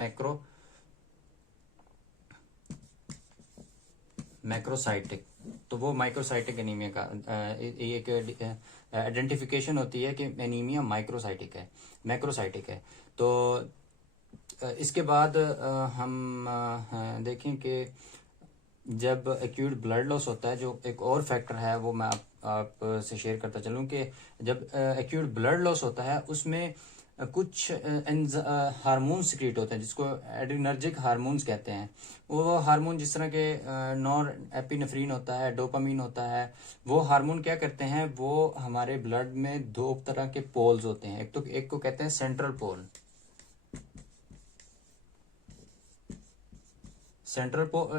Macro macrocytic. तो वो microcytic anaemia का एक आइडेंटिफिकेशन होती है कि एनीमिया माइक्रोसाइटिक है, मैक्रोसाइटिक है। तो इसके बाद हम देखें कि जब एक्यूट ब्लड लॉस होता है, जो एक और फैक्टर है वो मैं आप से शेयर करता चलूँ कि जब एक्यूट ब्लड लॉस होता है उसमें कुछ हार्मोन सिक्रीट होते हैं जिसको एड्रिनर्जिक हार्मोन्स कहते हैं। वो हार्मोन जिस तरह के नॉर एपिनेफ्रीन होता है, डोपामीन होता है, वो हार्मोन क्या करते हैं, वो हमारे ब्लड में दो तरह के पोल्स होते हैं। एक को कहते हैं सेंट्रल पोल,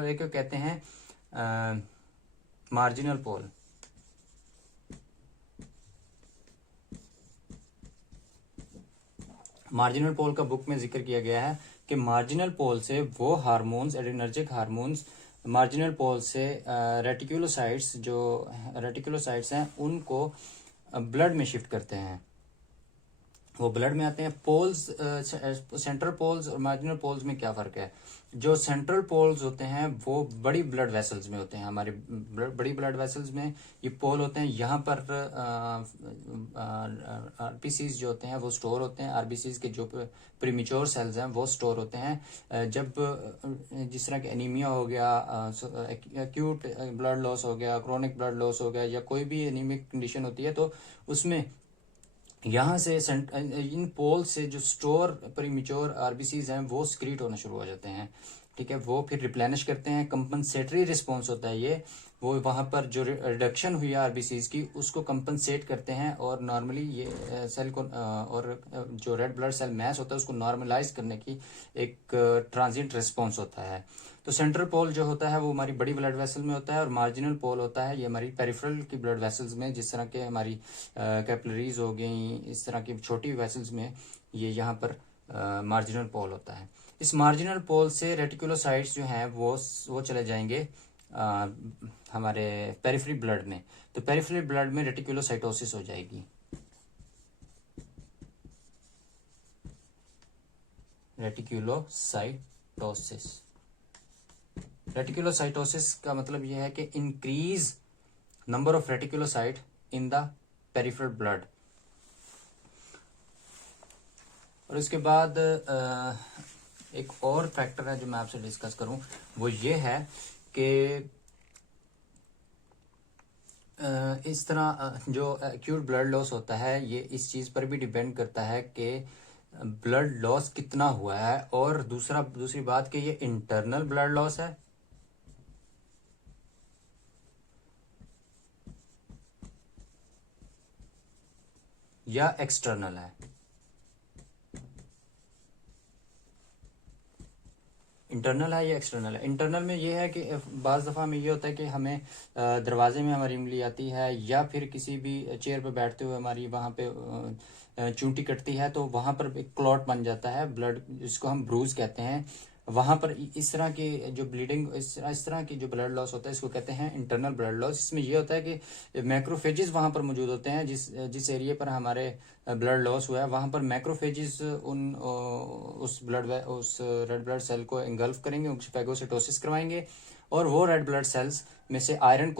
एक को कहते हैं मार्जिनल पोल। मार्जिनल पोल का बुक में जिक्र किया गया है कि मार्जिनल पोल से वो हार्मोन्स, एड्रिनर्जिक हार्मोन्स मार्जिनल पोल से रेटिकुलोसाइट्स हैं उनको ब्लड में शिफ्ट करते हैं, वो ब्लड में आते हैं। पोल्स, सेंट्रल पोल्स और मार्जिनल पोल्स में क्या फर्क है? जो सेंट्रल पोल्स होते हैं वो बड़ी ब्लड वेसल्स में होते हैं, हमारे बड़ी ब्लड वेसल्स में ये पोल होते हैं। यहाँ पर आरबीसीज जो होते हैं वो स्टोर होते हैं, आरबीसीज के जो प्रीमेच्योर सेल्स हैं वो स्टोर होते हैं। जब जिस तरह के एनीमिया हो गया, एक्यूट ब्लड लॉस हो गया, क्रोनिक ब्लड लॉस हो गया, या कोई भी एनीमिक कंडीशन होती है, तो उसमें यहाँ से इन पोल से जो स्टोर प्रीमेच्योर आरबीसीज हैं वो स्क्रीट होना शुरू हो जाते हैं। ठीक है, वो फिर रिप्लेनिश करते हैं। कंपनसेटरी रिस्पॉन्स होता है ये, वो वहाँ पर जो रिडक्शन हुई है आरबीसीज की उसको कंपनसेट करते हैं, और नॉर्मली ये सेल को और जो रेड ब्लड सेल मैस होता है उसको नॉर्मलाइज करने की एक ट्रांजिएंट रिस्पॉन्स होता है। तो सेंट्रल पोल जो होता है वो हमारी बड़ी ब्लड वेसल में होता है, और मार्जिनल पोल होता है ये हमारी पेरिफेरल की ब्लड वेसल्स में, जिस तरह के हमारी कैपिलरीज हो गई, इस तरह की छोटी वेसल्स में ये यहाँ पर मार्जिनल पोल होता है। इस मार्जिनल पोल से रेटिकुलोसाइट्स जो हैं वो चले जाएंगे हमारे पेरिफेरल ब्लड में। तो पेरिफेरल ब्लड में रेटिकुलोसाइटोसिस हो जाएगी। रेटिकुलोसाइटोसिस रेटिकुलोसाइटोसिस का मतलब यह है कि increase number of reticulocyte in the peripheral blood. और इसके बाद एक और फैक्टर है जो मैं आपसे डिस्कस करूं, वो ये है कि इस तरह जो एक्यूट ब्लड लॉस होता है ये इस चीज़ पर भी डिपेंड करता है कि ब्लड लॉस कितना हुआ है, और दूसरी बात कि ये इंटरनल ब्लड लॉस है या एक्सटर्नल है। इंटरनल है या एक्सटर्नल है? इंटरनल में ये है कि बाज़ दफ़ा में ये होता है कि हमें दरवाजे में हमारी उंगली आती है, या फिर किसी भी चेयर पर बैठते हुए हमारी वहाँ पे चूंटी कटती है, तो वहाँ पर एक क्लॉट बन जाता है ब्लड, जिसको हम ब्रूज कहते हैं। वहाँ पर इस तरह की जो ब्लीडिंग, इस तरह की जो ब्लड लॉस होता है इसको कहते हैं इंटरनल ब्लड लॉस। इसमें ये होता है कि मैक्रोफेजेस वहाँ पर मौजूद होते हैं, जिस एरिया पर हमारे ब्लड लॉस हुआ है वहाँ पर मैक्रोफेजेस उस रेड ब्लड सेल को इंगल्फ करेंगे, उनसे फैगोसाइटोसिस करवाएंगे, और वो रेड ब्लड सेल्स में से आयरन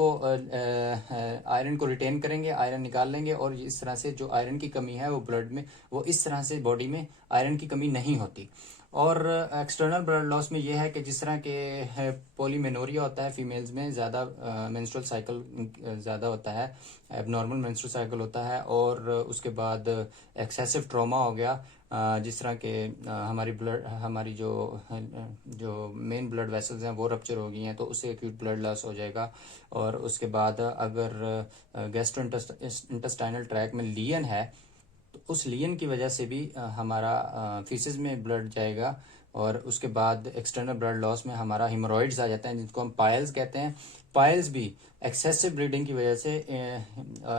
को रिटेन करेंगे, आयरन निकाल लेंगे, और इस तरह से जो आयरन की कमी है वो ब्लड में, वो इस तरह से बॉडी में आयरन की कमी नहीं होती। और एक्सटर्नल ब्लड लॉस में यह है कि जिस तरह के पॉलीमेनोरिया होता है फीमेल्स में, ज़्यादा मेंस्ट्रुअल साइकिल ज़्यादा होता है, एबनॉर्मल मेंस्ट्रुअल साइकिल होता है, और उसके बाद एक्सेसिव ट्रॉमा हो गया, जिस तरह के हमारी जो मेन ब्लड वेसल्स हैं वो रप्चर हो गई हैं, तो उससे एक्यूट ब्लड लॉस हो जाएगा। और उसके बाद अगर गैस्ट्रो इंटेस्टाइनल ट्रैक में लीयन है तो उस लीयन की वजह से भी हमारा फीसेस में ब्लड जाएगा, और उसके बाद एक्सटर्नल ब्लड लॉस में हमारा हिमोरॉइड्स आ जाते हैं जिनको हम पायल्स कहते हैं। पायल्स भी एक्सेसिव ब्लीडिंग की वजह से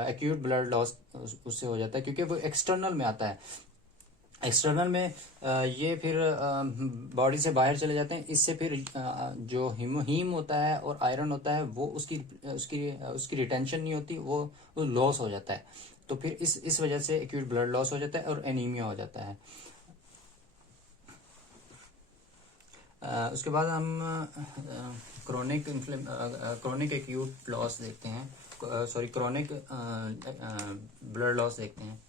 एक्यूट ब्लड लॉस उससे हो जाता है, क्योंकि वो एक्सटर्नल में आता है। एक्सटर्नल में ये फिर बॉडी से बाहर चले जाते हैं, इससे फिर जो हीम होता है और आयरन होता है वो उसकी उसकी उसकी रिटेंशन नहीं होती, वो लॉस हो जाता है। तो फिर इस वजह से एक्यूट ब्लड लॉस हो जाता है और एनीमिया हो जाता है। उसके बाद हम क्रोनिक एक्यूट लॉस देखते हैं, सॉरी क्रोनिक ब्लड लॉस देखते हैं।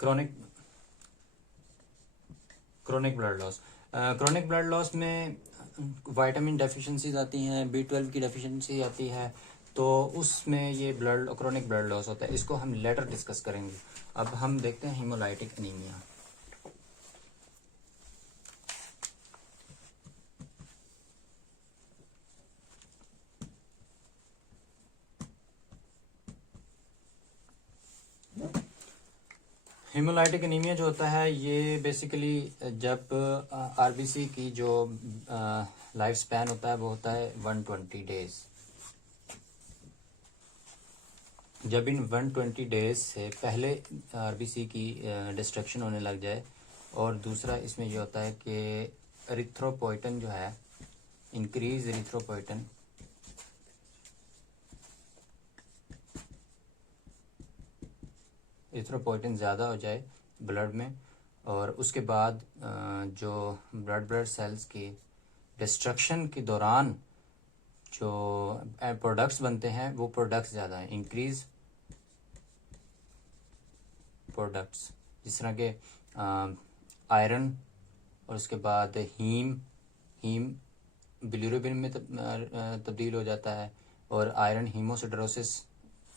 क्रोनिक क्रोनिक ब्लड लॉस में विटामिन डेफिशिएंसीज आती हैं, B12 की डेफिशिएंसी आती है, तो उसमें ये क्रोनिक ब्लड लॉस होता है। इसको हम लेटर डिस्कस करेंगे। अब हम देखते हैं हीमोलाइटिक एनीमिया। हीमोलाइटिक एनीमिया जो होता है ये बेसिकली जब आरबीसी की जो लाइफ स्पैन होता है वो होता है 120 डेज। जब इन 120 डेज से पहले आरबीसी की डिस्ट्रक्शन होने लग जाए, और दूसरा इसमें ये होता है कि एरिथ्रोपोइटन जो है, इंक्रीज एरिथ्रोपोइटन, एरिथ्रोपोइटन ज़्यादा हो जाए ब्लड में, और उसके बाद जो ब्लड सेल्स की डिस्ट्रक्शन के दौरान जो प्रोडक्ट्स बनते हैं वो प्रोडक्ट्स ज़्यादा हैं, इंक्रीज प्रोडक्ट्स, जिस तरह के आयरन, और उसके बाद हीम बिलिरुबिन में तब्दील हो जाता है, और आयरन हीमोसिडरोसिस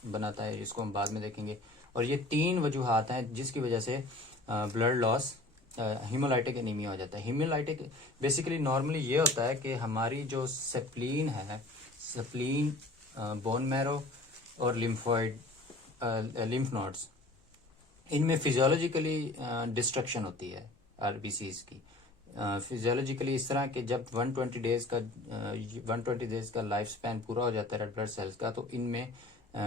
बनाता है, जिसको हम बाद में देखेंगे। और ये 3 वजूहात हैं जिसकी वजह से ब्लड लॉस, हीमोलाइटिक एनीमिया हो जाता है। हीमोलाइटिक बेसिकली नॉर्मली ये होता है कि हमारी जो स्प्लीन है, स्प्लीन, बोन मैरो और लिम्फ नोड्स, इनमें फिजियोलॉजिकली डिस्ट्रक्शन होती है आरबीसीज की। फिजियोलॉजिकली इस तरह के जब 120 डेज का लाइफ स्पैन पूरा हो जाता है रेड ब्लड सेल्स का, तो इनमें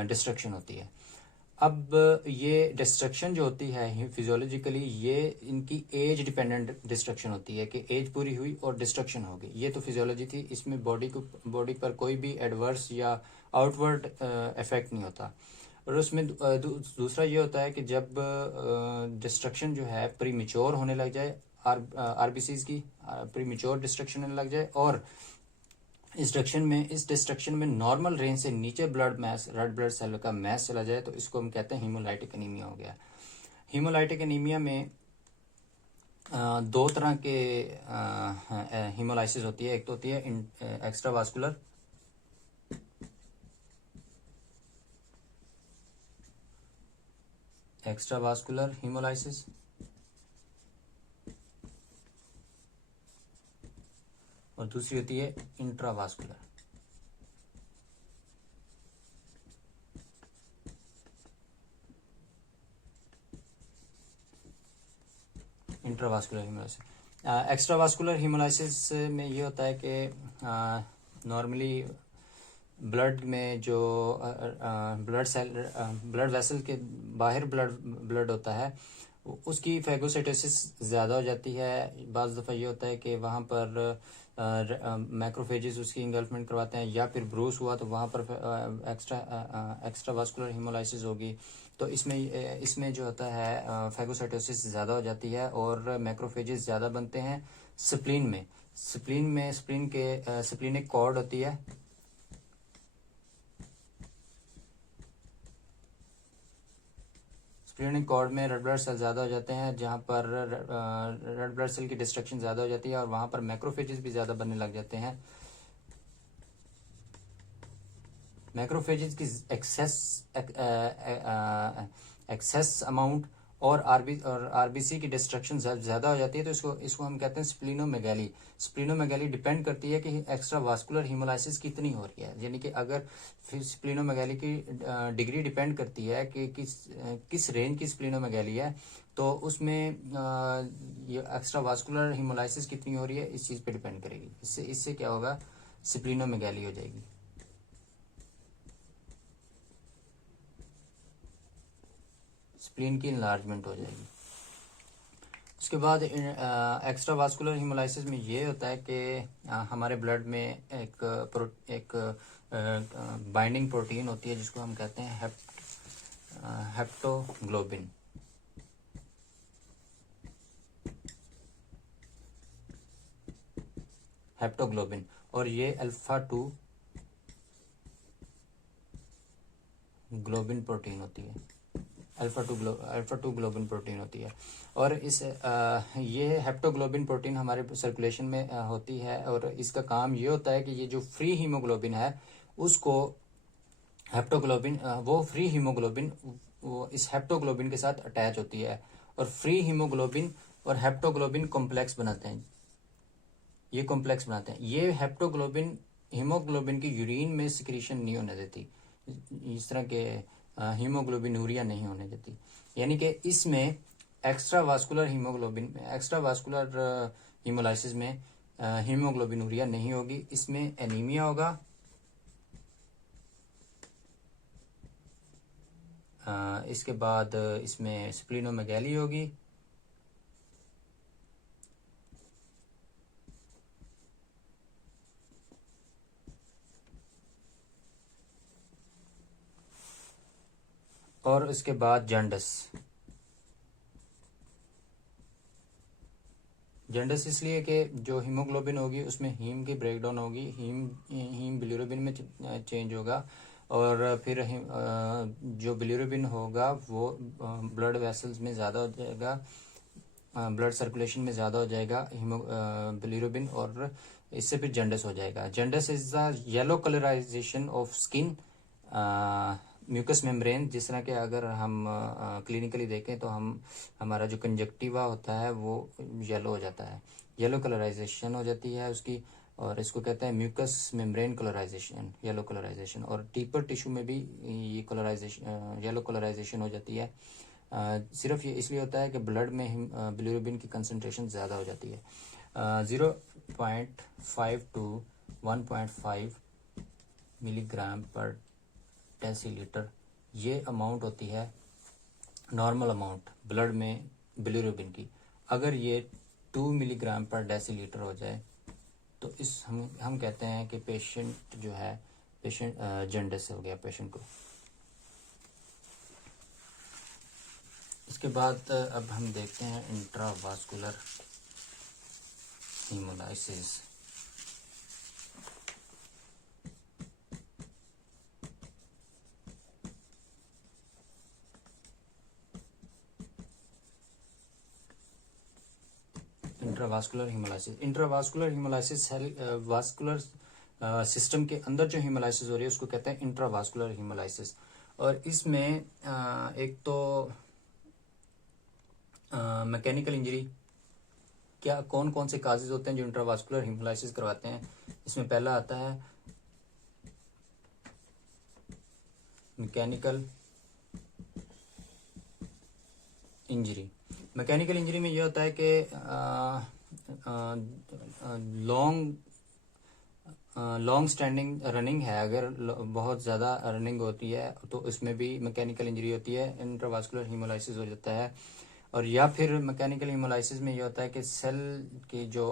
डिस्ट्रक्शन होती है। अब ये डिस्ट्रक्शन जो होती है फिजियोलॉजिकली, ये इनकी एज डिपेंडेंट डिस्ट्रक्शन होती है कि एज पूरी हुई और डिस्ट्रक्शन हो गई। ये तो फिजियोलॉजी थी, इसमें बॉडी पर कोई भी एडवर्स या आउटवर्ड इफेक्ट नहीं होता। और उसमें दूसरा ये होता है कि जब डिस्ट्रक्शन जो है प्रीमेच्योर होने लग जाए, आरबीसीज की प्रीमेच्योर डिस्ट्रक्शन होने लग जाए, और इस डिस्ट्रक्शन में नॉर्मल रेंज से नीचे रेड ब्लड सेल का मैस चला जाए, तो इसको हम कहते हैं हीमोलाइटिक एनीमिया हो गया। हीमोलाइटिक एनीमिया में 2 तरह के हीमोलाइसिस होती है। एक तो होती है एक्स्ट्रावास्कुलर हीमोलाइसिस, और दूसरी होती है इंट्रावास्कुलर। हीमोलाइसिस, एक्स्ट्रावास्कुलर हीमोलाइसिस में ये होता है कि नॉर्मली ब्लड में जो ब्लड वेसल के बाहर ब्लड होता है, उसकी फैगोसाइटोसिस ज़्यादा हो जाती है। बाज़ दफ़ा ये होता है कि वहाँ पर मैक्रोफेजेस उसकी इंगल्फमेंट करवाते हैं, या फिर ब्रूस हुआ तो वहाँ पर एक्स्ट्रावास्कुलर हीमोलाइसिस होगी। तो इसमें जो होता है फैगोसाइटोसिस ज़्यादा हो जाती है, और मैक्रोफेजेस ज़्यादा बनते हैं स्प्लीनिक कॉर्ड होती है, स्प्लीनिक कॉर्ड में रेड ब्लड सेल ज़्यादा हो जाते हैं, जहाँ पर रेड ब्लड सेल की डिस्ट्रक्शन ज़्यादा हो जाती है, और वहाँ पर मैक्रोफेजेस भी ज़्यादा बनने लग जाते हैं। मैक्रोफेजेस की एक्सेस अमाउंट और आरबीसी की डिस्ट्रक्शन ज़्यादा हो जाती है, तो इसको हम कहते हैं स्प्लीनोमेगैली। स्प्लीनोमेगैली डिपेंड करती है कि एक्स्ट्रा वास्कुलर हीमोलाइसिस कितनी हो रही है, यानी कि अगर स्प्लीनोमेगैली की डिग्री डिपेंड करती है कि किस रेंज की स्प्लीनोमेगैली है, तो उसमें ये एक्स्ट्रा वास्कुलर हीमोलाइसिस कितनी हो रही है इस चीज़ पे डिपेंड करेगी। इससे क्या होगा, स्प्लीनोमेगैली हो जाएगी। स्प्लीन की इनलार्जमेंट हो जाएगी। उसके बाद एक्स्ट्रा वास्कुलर हीमोलाइसिस में ये होता है कि हमारे ब्लड में एक बाइंडिंग प्रोटीन होती है, जिसको हम कहते हैं हेप्टोग्लोबिन। हेप्टोग्लोबिन और ये अल्फा 2 ग्लोबिन प्रोटीन होती है। अल्फा टू ग्लोबिन प्रोटीन होती है। और ये हेप्टोग्लोबिन प्रोटीन हमारे सर्कुलेशन में होती है और इसका काम ये होता है कि ये जो फ्री हीमोग्लोबिन है उसको हेप्टोग्लोबिन वो फ्री हीमोग्लोबिन वो इस हेप्टोग्लोबिन के साथ अटैच होती है और फ्री हीमोग्लोबिन और हेप्टोग्लोबिन कॉम्प्लेक्स बनाते हैं। ये कॉम्प्लेक्स बनाते हैं। ये हेप्टोग्लोबिन हीमोग्लोबिन की यूरिन में सिक्रीशन नहीं होने देती, इस तरह के हीमोग्लोबिनूरिया नहीं होने देती। यानी कि इसमें एक्स्ट्रा वास्कुलर हीमोलाइसिस में हीमोग्लोबिनूरिया नहीं होगी। इसमें एनीमिया होगा, इसके बाद इसमें स्प्लीनोमेगैली होगी, और इसके बाद जॉन्डिस इसलिए कि जो हीमोग्लोबिन होगी उसमें हीम की ब्रेकडाउन होगी, हीम बिलिरुबिन में चेंज होगा और फिर जो बिलिरुबिन होगा वो ब्लड वेसल्स में ज़्यादा हो जाएगा, ब्लड सर्कुलेशन में ज़्यादा हो जाएगा बिलिरुबिन, और इससे फिर जॉन्डिस हो जाएगा। Jaundice is the yellow colourisation of skin mucous membrane. जिस तरह के अगर हम क्लिनिकली देखें तो हमारा जो कंजक्टिवा होता है वो येलो हो जाता है, येलो कलराइजेशन हो जाती है उसकी, और इसको कहते हैं mucous membrane colourisation, yellow colourisation. और डीपर टिश्यू में भी ये कलराइजेशन येलो कलराइजेशन हो जाती है। सिर्फ ये इसलिए होता है कि ब्लड में बिलिरुबिन की कंसनट्रेशन ज़्यादा हो जाती है। 0.5 to 1.5 मिलीग्राम पर डेसीलीटर ये अमाउंट होती है नॉर्मल अमाउंट ब्लड में बिलिरुबिन की। अगर ये 2 मिलीग्राम पर डेसीलीटर हो जाए तो हम कहते हैं कि पेशेंट जॉन्डिस हो गया पेशेंट को। इसके बाद अब हम देखते हैं intravascular haemolysis. Intravascular haemolysis vascular system के अंदर जो हीमोलाइसिस हो रही है उसको कहते हैं इंट्रावास्कुलर हीमोलाइसिस। और इसमें एक तो मैकेनिकल इंजरी, क्या कौन कौन से काजेज होते हैं जो इंट्रावास्कुलर हीमोलाइसिस करवाते हैं। इसमें पहला आता है मैकेनिकल इंजरी। मैकेनिकल इंजरी में ये होता है कि लॉन्ग स्टैंडिंग रनिंग है, अगर बहुत ज़्यादा रनिंग होती है तो इसमें भी मैकेनिकल इंजरी होती है, इंट्रावास्कुलर हीमोलाइसिस हो जाता है। और या फिर मैकेनिकल हीमोलाइसिस में ये होता है कि सेल की जो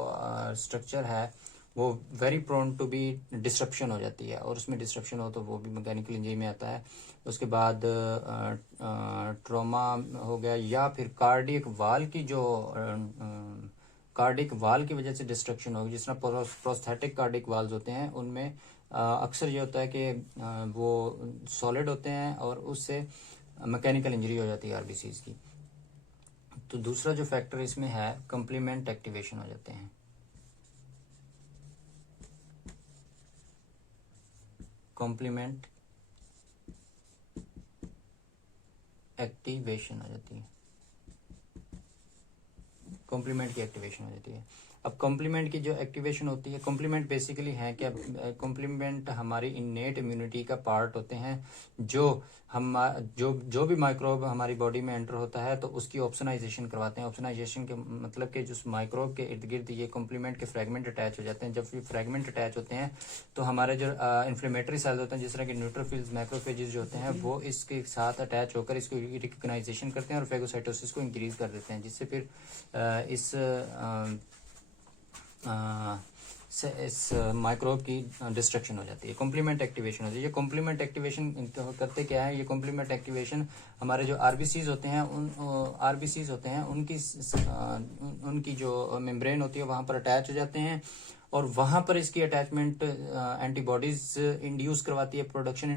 स्ट्रक्चर है वो very prone to be disruption हो जाती है, और उसमें डिस्ट्रप्शन हो तो वो भी मैकेनिकल इंजरी में आता है। उसके बाद ट्रॉमा हो गया, या फिर कार्डिक वाल की वजह से डिस्ट्रक्शन होगी, जिस तरह प्रोस्थेटिक कार्डिक वाल्स होते हैं उनमें अक्सर ये होता है कि वो सॉलिड होते हैं और उससे मैकेनिकल इंजरी हो जाती है आरबीसीज की। तो दूसरा जो फैक्टर इसमें है कंप्लीमेंट एक्टिवेशन हो जाते हैं, कॉम्प्लीमेंट एक्टिवेशन हो जाती है, कॉम्प्लीमेंट की एक्टिवेशन हो जाती है। अब कॉम्प्लीमेंट की जो एक्टिवेशन होती है, कॉम्प्लीमेंट बेसिकली है क्या, कॉम्प्लीमेंट हमारी इन्नेट इम्यूनिटी का पार्ट होते हैं, जो भी माइक्रोब हमारी बॉडी में एंटर होता है तो उसकी ऑप्सनाइजेशन करवाते हैं। ऑप्सनाइजेशन के मतलब कि जो माइक्रोब के इर्द गिर्द ये कॉम्प्लीमेंट के फ्रैगमेंट अटैच हो जाते हैं। जब ये फ्रैगमेंट अटैच होते हैं तो हमारे जो इन्फ्लेमेटरी सेल्स होते हैं, जिस तरह के न्यूट्रोफिल्स मैक्रोफेजेस जो होते हैं, वो इसके साथ अटैच होकर इसको रिकग्नाइजेशन करते हैं और फेगोसाइटोसिस को इंक्रीज कर देते हैं, जिससे फिर इस से इस माइक्रोब की डिस्ट्रक्शन हो जाती है, कॉम्प्लीमेंट एक्टिवेशन होती है। ये कॉम्प्लीमेंट एक्टिवेशन करते क्या है, ये कॉम्प्लीमेंट एक्टिवेशन हमारे जो आरबीसीज होते हैं उनकी जो मेम्ब्रेन होती है वहां पर अटैच हो जाते हैं और वहां पर इसकी अटैचमेंट एंटीबॉडीज इंड्यूस करवाती है, प्रोडक्शन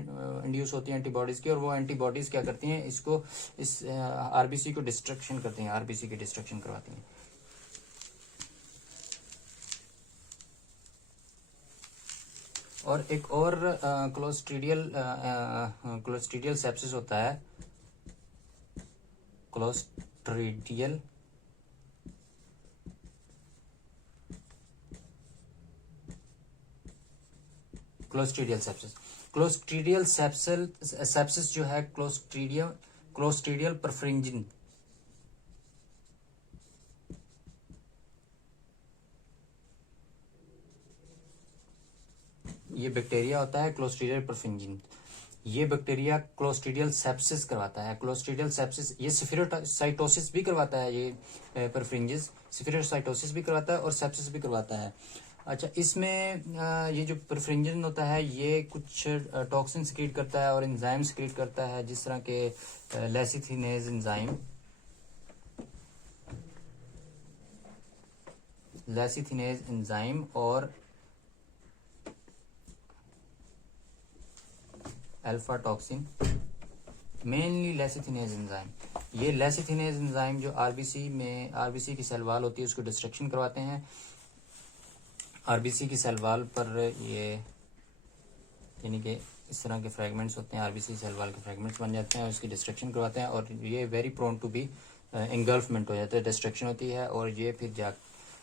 इंड्यूस होती है एंटीबॉडीज की, और वो एंटीबॉडीज क्या करती हैं, इस आरबीसी को डिस्ट्रक्शन करती हैं, आरबीसी की डिस्ट्रक्शन करवाती हैं। और एक और क्लोस्ट्रीडियल सेप्सिस होता है, क्लोस्ट्रीडियल सेप्सिस जो है क्लोस्ट्रीडियल परफ्रिंजिन, ये बैक्टीरिया होता है क्लोस्ट्रीडियल परफ्रिंजिन। ये बैक्टीरिया क्लोस्ट्रीडियल सेप्सिस करवाता है। क्लोस्ट्रीडियल सेप्सिस ये सिफिरोसाइटोसिस भी करवाता है, ये परफ्रिंजिस सिफिरोसाइटोसिस भी करवाता है और सेप्सिस भी करवाता है। अच्छा, इसमें ये जो परफ्रिंजिन होता है ये कुछ टॉक्सिन सिक्रीट करता है और एंजाइम सिक्रीट करता है, जिस तरह के लेसिथिनेज एंजाइम और अल्फा टॉक्सिन, मेनली लेसिथिनेज एंजाइम। ये लेसिथिनेज एंजाइम जो आरबीसी की सेल वॉल होती है उसको डिस्ट्रक्शन करवाते हैं। आरबीसी की सेल वॉल पर ये यानी कि इस तरह के फ्रेगमेंट्स होते हैं, आरबीसी सेल वॉल के फ्रेगमेंट्स बन जाते हैं और इसकी डिस्ट्रक्शन करवाते हैं और ये वेरी प्रोन टू बी इंगल्फमेंट हो जाता है, डिस्ट्रक्शन होती है और ये फिर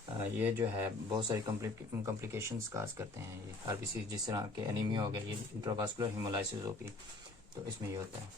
ये जो है बहुत सारी कॉम्प्लिकेशंस काज करते हैं। ये आरबीसी जिस तरह के एनीमिया हो गया, ये इंट्रावास्कुलर हीमोलाइसिस होगी, तो इसमें ये होता है।